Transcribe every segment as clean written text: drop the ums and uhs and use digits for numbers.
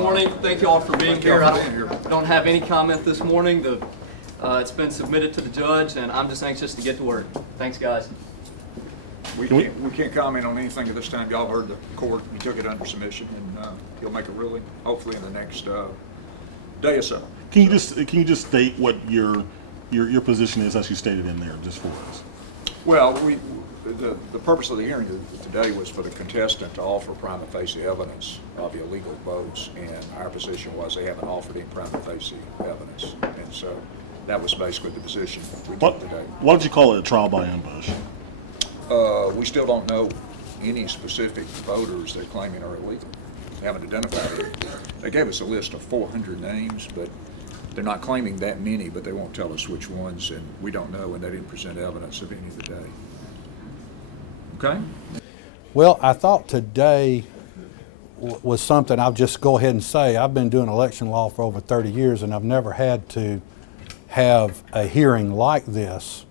morning. Thank you all for being here. I don't have any comment this morning. It's been submitted to the judge, and I'm just anxious to get to work. Thanks, guys. We can't comment on anything at this time. Y'all heard the court. We took it under submission, and he'll make a ruling hopefully in the next day or so. Can you just state what your position is as you stated in there, just for us? Well, the purpose of the hearing today was for the contestant to offer prima facie evidence of illegal votes, and our position was they haven't offered any prima facie evidence, and so that was basically the position we took today. Why did you call it a trial by ambush? We still don't know any specific voters they're claiming are illegal. They haven't identified it. They gave us a list of 400 names, but they're not claiming that many, but they won't tell us which ones, and we don't know, and they didn't present evidence of any today. Okay? Well, I thought today was something I'll just go ahead and say. I've been doing election law for over 30 years, and I've never had to have a hearing like this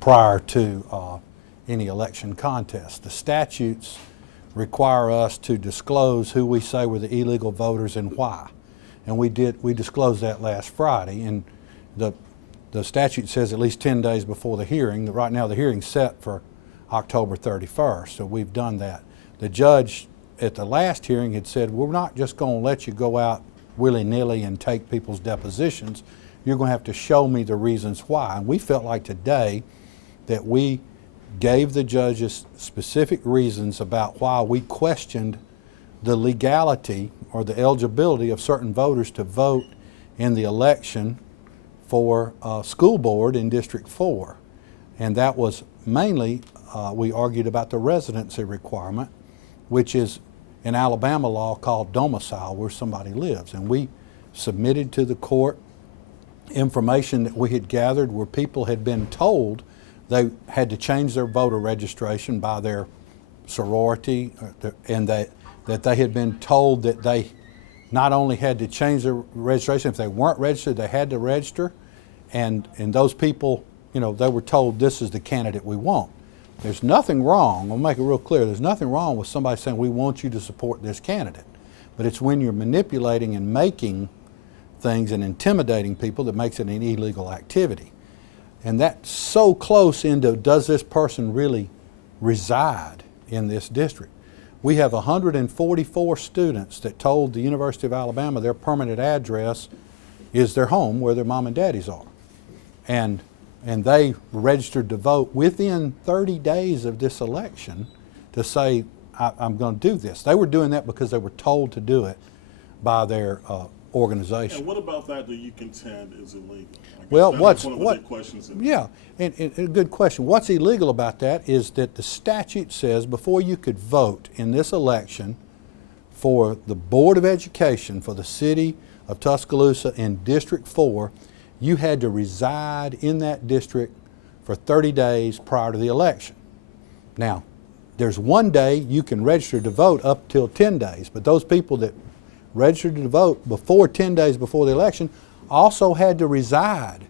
prior to any election contest. The statutes require us to disclose who we say were the illegal voters and why. And we disclosed that last Friday, and the statute says at least 10 days before the hearing. Right now the hearing's set for October 31st, so we've done that. The judge at the last hearing had said, we're not just going to let you go out willy-nilly and take people's depositions. You're going to have to show me the reasons why. And we felt like today that we gave the judges specific reasons about why we questioned the legality or the eligibility of certain voters to vote in the election for school board in District 4. And that was mainly, we argued about the residency requirement, which is in Alabama law called domicile, where somebody lives. And we submitted to the court information that we had gathered where people had been told they had to change their voter registration by their sorority, and that they had been told that they not only had to change their registration, if they weren't registered, they had to register. And those people, you know, they were told this is the candidate we want. There's nothing wrong, I'll make it real clear, there's nothing wrong with somebody saying we want you to support this candidate. But it's when you're manipulating and making things and intimidating people that makes it an illegal activity. And that's so close into, does this person really reside in this district? We have 144 students that told the University of Alabama their permanent address is their home where their mom and daddies are. And they registered to vote within 30 days of this election to say, I'm going to do this. They were doing that because they were told to do it by their organization. And what about that do you contend is illegal? Well, Yeah, and a good question. What's illegal about that is that the statute says before you could vote in this election for the Board of Education for the city of Tuscaloosa in District 4, you had to reside in that district for 30 days prior to the election. Now, there's one day you can register to vote up till 10 days, but those people that registered to vote before 10 days before the election also had to reside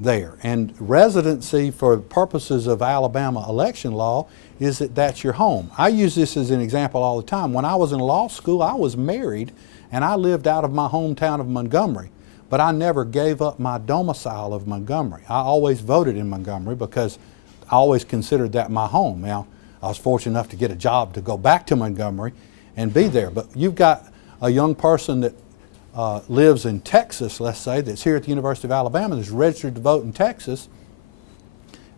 there. And residency for purposes of Alabama election law is that that's your home. I use this as an example all the time. When I was in law school, I was married and I lived out of my hometown of Montgomery, but I never gave up my domicile of Montgomery. I always voted in Montgomery because I always considered that my home. Now, I was fortunate enough to get a job to go back to Montgomery and be there, but you've got a young person that lives in Texas, let's say, that's here at the University of Alabama, that's registered to vote in Texas,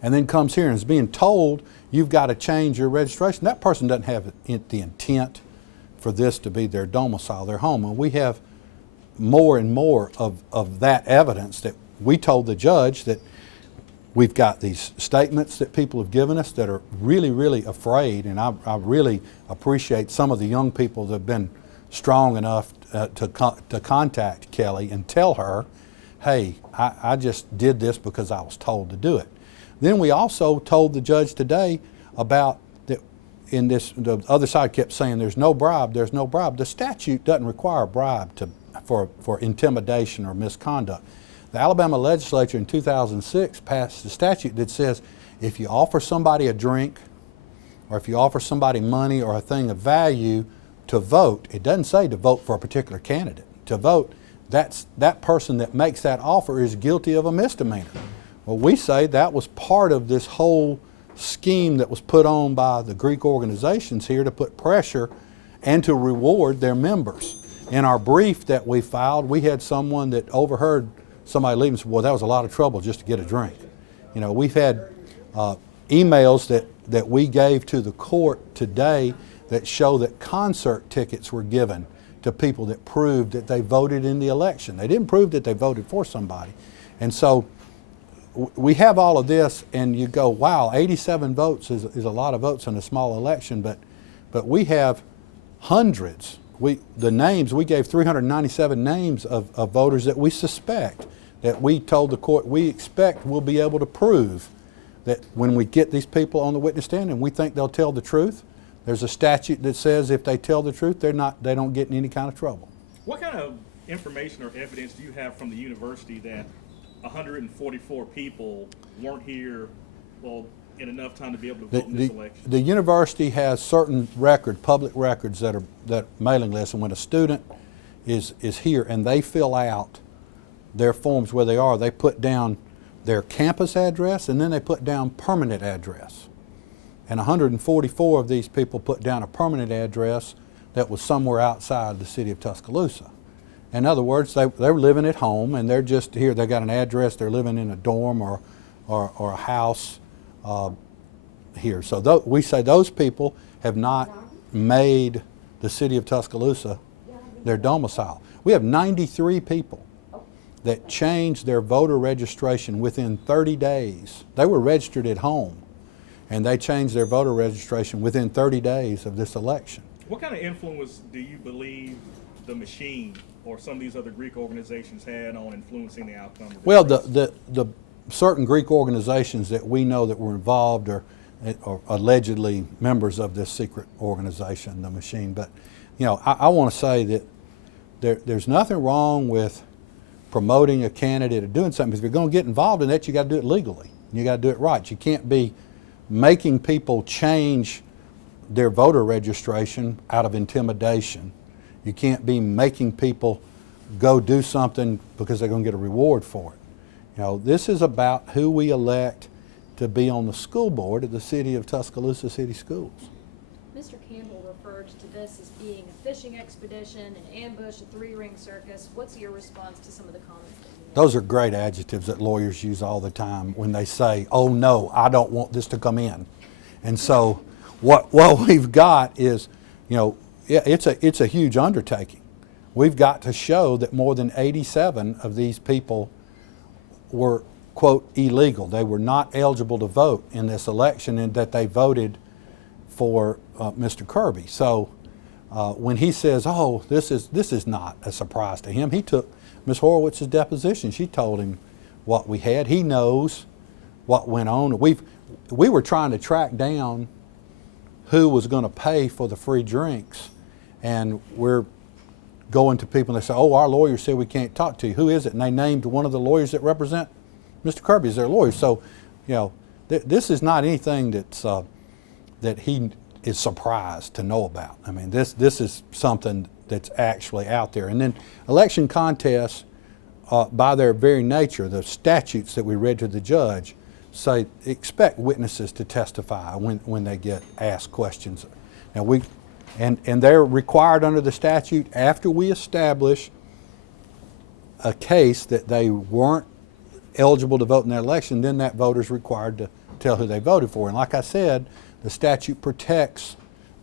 and then comes here and is being told you've got to change your registration. That person doesn't have the intent for this to be their domicile, their home. And we have more and more of that evidence that we told the judge that we've got these statements that people have given us that are really, really afraid, and I really appreciate some of the young people that have been strong enough to contact Kelly and tell her, hey, I just did this because I was told to do it. Then we also told the judge today about that in this, the other side kept saying there's no bribe, there's no bribe. The statute doesn't require a bribe for intimidation or misconduct. The Alabama legislature in 2006 passed a statute that says if you offer somebody a drink or if you offer somebody money or a thing of value to vote, it doesn't say to vote for a particular candidate. To vote, that person that makes that offer is guilty of a misdemeanor. Well, we say that was part of this whole scheme that was put on by the Greek organizations here to put pressure and to reward their members. In our brief that we filed, we had someone that overheard somebody leaving and said, well, that was a lot of trouble just to get a drink. You know, we've had emails that we gave to the court today that show that concert tickets were given to people that proved that they voted in the election. They didn't prove that they voted for somebody. And so we have all of this, and you go, wow, 87 votes is a lot of votes in a small election, but we have hundreds. The names, we gave 397 names of voters that we suspect, that we told the court we expect we'll be able to prove that when we get these people on the witness stand and we think they'll tell the truth, there's a statute that says if they tell the truth, they don't get in any kind of trouble. What kind of information or evidence do you have from the university that 144 people weren't here, well, in enough time to be able to vote in this election? The university has certain public records that mailing lists, and when a student is here and they fill out their forms where they are, they put down their campus address and then they put down permanent address. And 144 of these people put down a permanent address that was somewhere outside the city of Tuscaloosa. In other words, they're living at home and they're just here. They got an address. They're living in a dorm or a house here. So we say those people have not made the city of Tuscaloosa their domicile. We have 93 people that changed their voter registration within 30 days. They were registered at home, and they changed their voter registration within 30 days of this election. What kind of influence do you believe the machine or some of these other Greek organizations had on influencing the outcome of this Well, race? the certain Greek organizations that we know that were involved or allegedly members of this secret organization, the machine. But, you know, I want to say that there's nothing wrong with promoting a candidate or doing something. If you're going to get involved in that, you got to do it legally. You got to do it right. You can't be making people change their voter registration out of intimidation. You can't be making people go do something because they're going to get a reward for it. You know, this is about who we elect to be on the school board of the city of Tuscaloosa City Schools. Mr. Campbell referred to this as being a fishing expedition, an ambush, a three-ring circus. What's your response to some of the comments that you made? Those are great adjectives that lawyers use all the time when they say, oh no, I don't want this to come in. And so what we've got is, you know, it's a huge undertaking. We've got to show that more than 87 of these people were, quote, illegal. They were not eligible to vote in this election and that they voted for Mr. Kirby. So when he says, oh, this is not a surprise to him, he took Ms. Horowitz's deposition. She told him what we had. He knows what went on. We were trying to track down who was going to pay for the free drinks, and we're going to people and they say, oh, our lawyer said we can't talk to you. Who is it? And they named one of the lawyers that represent Mr. Kirby as their lawyer. So, you know, this is not anything that he is surprised to know about. I mean, this is something that's actually out there. And then election contests, by their very nature, the statutes that we read to the judge say expect witnesses to testify when they get asked questions. Now and they're required under the statute after we establish a case that they weren't eligible to vote in that election, then that voter's required to tell who they voted for. And like I said, the statute protects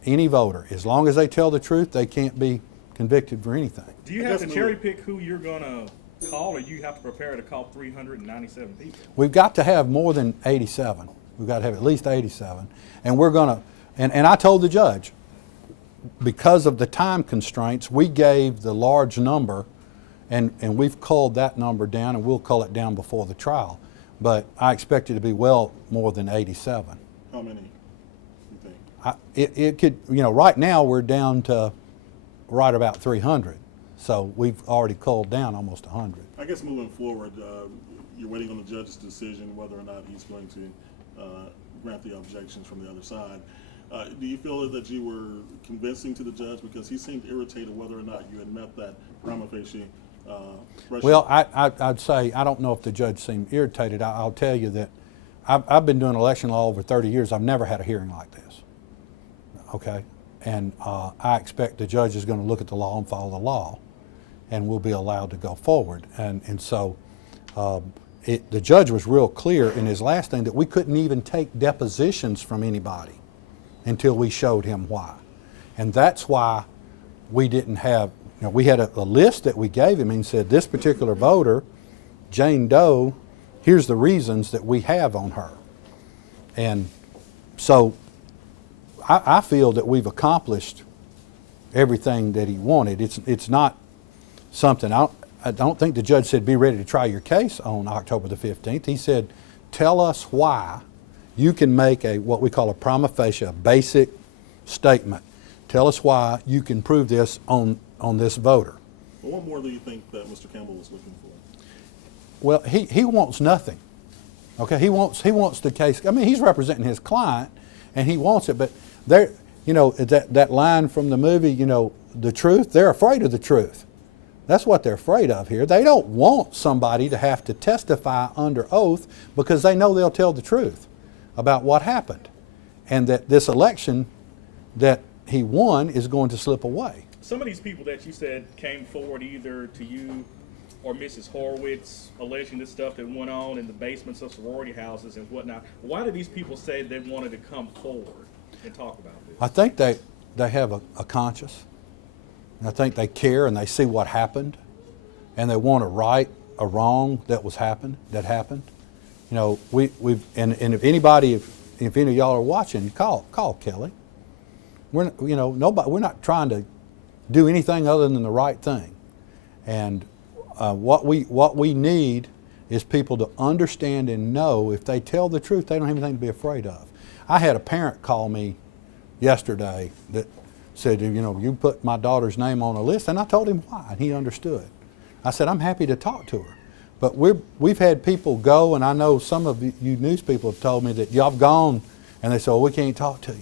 any voter. As long as they tell the truth, they can't be convicted for anything. Do you have to cherry pick who you're going to call, or you have to prepare to call 397 people? We've got to have more than 87. We've got to have at least 87. And we're going to, and I told the judge, because of the time constraints, we gave the large number, and we've culled that number down, and we'll cull it down before the trial. But I expect it to be well more than 87. How many, you think? It could, you know, right now we're down to right about 300. So we've already culled down almost 100. I guess moving forward, you're waiting on the judge's decision whether or not he's going to grant the objections from the other side. Do you feel that you were convincing to the judge, because he seemed irritated whether or not you had met that prima facie threshold? Well, I'd say, I don't know if the judge seemed irritated. I'll tell you that I've been doing election law over 30 years. I've never had a hearing like this, okay? And I expect the judge is going to look at the law and follow the law, and we'll be allowed to go forward. And so the judge was real clear in his last thing that we couldn't even take depositions from anybody until we showed him why. And that's why we didn't have, we had a list that we gave him and said, this particular voter, Jane Doe, here's the reasons that we have on her. And so I feel that we've accomplished everything that he wanted. It's not something, I don't think the judge said be ready to try your case on October the 15th. He said, tell us why you can make what we call a prima facie, a basic statement. Tell us why you can prove this on this voter. Well, what more do you think that Mr. Campbell was looking for? Well, he wants nothing. Okay, he wants the case. I mean, he's representing his client, and he wants it. But there, that line from the movie, the truth. They're afraid of the truth. That's what they're afraid of here. They don't want somebody to have to testify under oath because they know they'll tell the truth about what happened, and that this election that he won is going to slip away. Some of these people that you said came forward either to you or Mrs. Horowitz alleging this stuff that went on in the basements of sorority houses and whatnot, why did these people say they wanted to come forward and talk about this? I think they have a conscience. I think they care and they see what happened, and they want to right a wrong that happened. We've and if anybody, if any of y'all are watching, call Kelly. We're not trying to do anything other than the right thing, and what we need is people to understand and know if they tell the truth, they don't have anything to be afraid of. I had a parent call me yesterday that said, you put my daughter's name on a list, and I told him why, and he understood. I said, I'm happy to talk to her. But we've had people go, and I know some of you news people have told me that y'all have gone, and they said, well, we can't talk to you.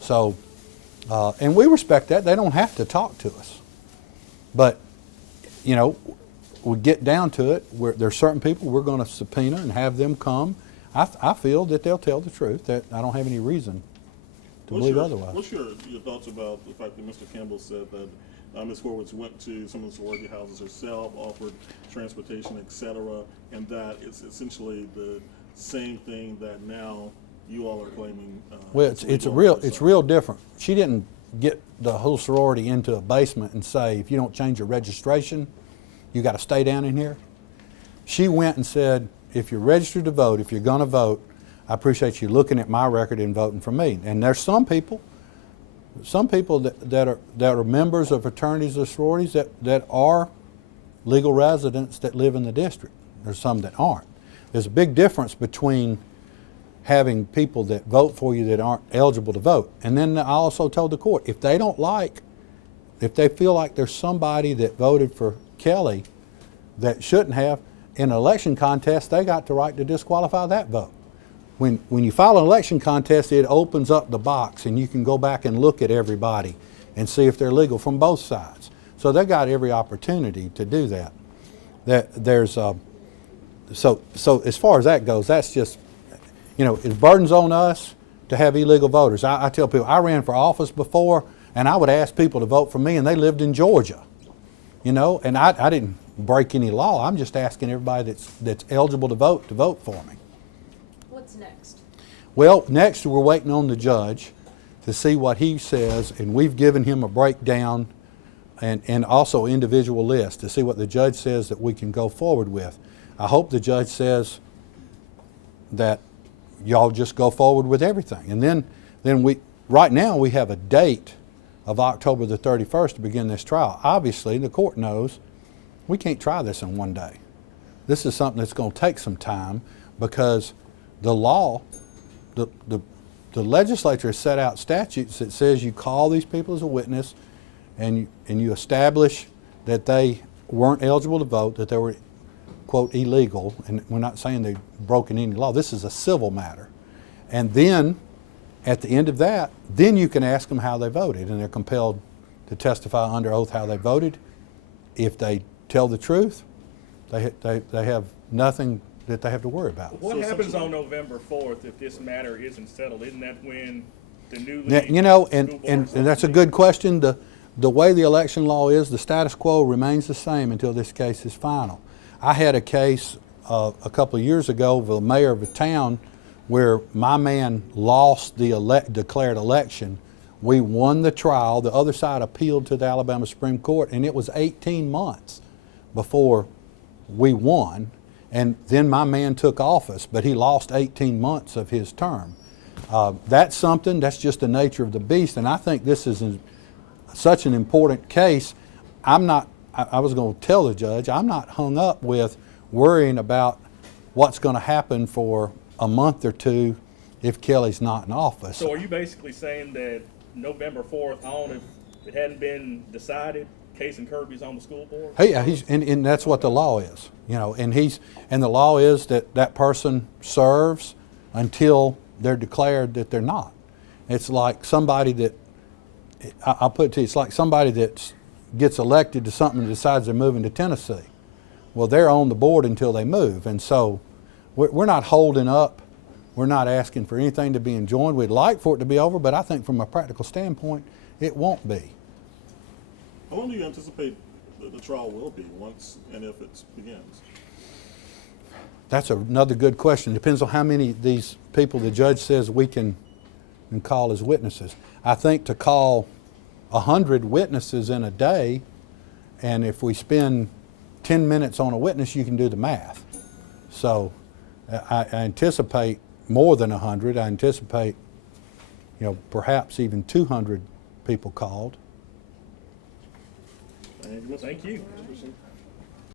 So, and we respect that. They don't have to talk to us. But, we get down to it, there's certain people we're going to subpoena and have them come. I feel that they'll tell the truth, that I don't have any reason to believe otherwise. What's your thoughts about the fact that Mr. Campbell said that Ms. Horowitz went to some of the sorority houses herself, offered transportation, etc., and that it's essentially the same thing that now you all are claiming? Well, it's real different. She didn't get the whole sorority into a basement and say, if you don't change your registration, you got to stay down in here. She went and said, if you're registered to vote, if you're going to vote, I appreciate you looking at my record and voting for me. And there's some people that are members of fraternities or sororities that are legal residents that live in the district. There's some that aren't. There's a big difference between having people that vote for you that aren't eligible to vote. And then I also told the court, if they feel like there's somebody that voted for Kelly that shouldn't have, in an election contest, they got the right to disqualify that vote. When you file an election contest, it opens up the box and you can go back and look at everybody and see if they're legal from both sides. So they got every opportunity to do that. So as far as that goes, that's just, it burdens on us to have illegal voters. I tell people, I ran for office before and I would ask people to vote for me and they lived in Georgia, and I didn't break any law. I'm just asking everybody that's eligible to vote for me. What's next? Well, next we're waiting on the judge to see what he says, and we've given him a breakdown and also individual lists to see what the judge says that we can go forward with. I hope the judge says that y'all just go forward with everything. And then right now we have a date of October the 31st to begin this trial. Obviously, the court knows we can't try this in one day. This is something that's going to take some time because the law, the legislature has set out statutes that says you call these people as a witness and you establish that they weren't eligible to vote, that they were, quote, illegal, and we're not saying they've broken any law. This is a civil matter. And then At the end of that, then you can ask them how they voted, and they're compelled to testify under oath how they voted. If they tell the truth, they have nothing that they have to worry about. What So happens essentially- on November 4th if this matter isn't settled? Isn't that when the newly Now, you know, and school boards that's a meet? good question. The way the election law is, the status quo remains the same until this case is final. I had a case a couple of years ago of a mayor of a town where my man lost the declared election. We won the trial. The other side appealed to the Alabama Supreme Court, and it was 18 months before we won. And then my man took office, but he lost 18 months of his term. That's something, that's just the nature of the beast, and I think this is such an important case. I was going to tell the judge, I'm not hung up with worrying about what's going to happen for a month or two if Kelly's not in office. So are you basically saying that November 4th on, if it hadn't been decided, Case and Kirby's on the school board? Hey, and that's what the law is, you know, and the law is that that person serves until they're declared that they're not. It's like somebody that, I'll put it to you, it's like somebody that gets elected to something and decides they're moving to Tennessee. Well, they're on the board until they move, and so we're not holding up. We're not asking for anything to be enjoined. We'd like for it to be over, but I think from a practical standpoint, it won't be. How long do you anticipate the trial will be once and if it begins? That's another good question. Depends on how many of these people the judge says we can call as witnesses. I think to call 100 witnesses in a day, and if we spend 10 minutes on a witness, you can do the math. So I anticipate more than 100. I anticipate, you know, perhaps even 200 people called. Thank you, Mr. Thank you. Anderson.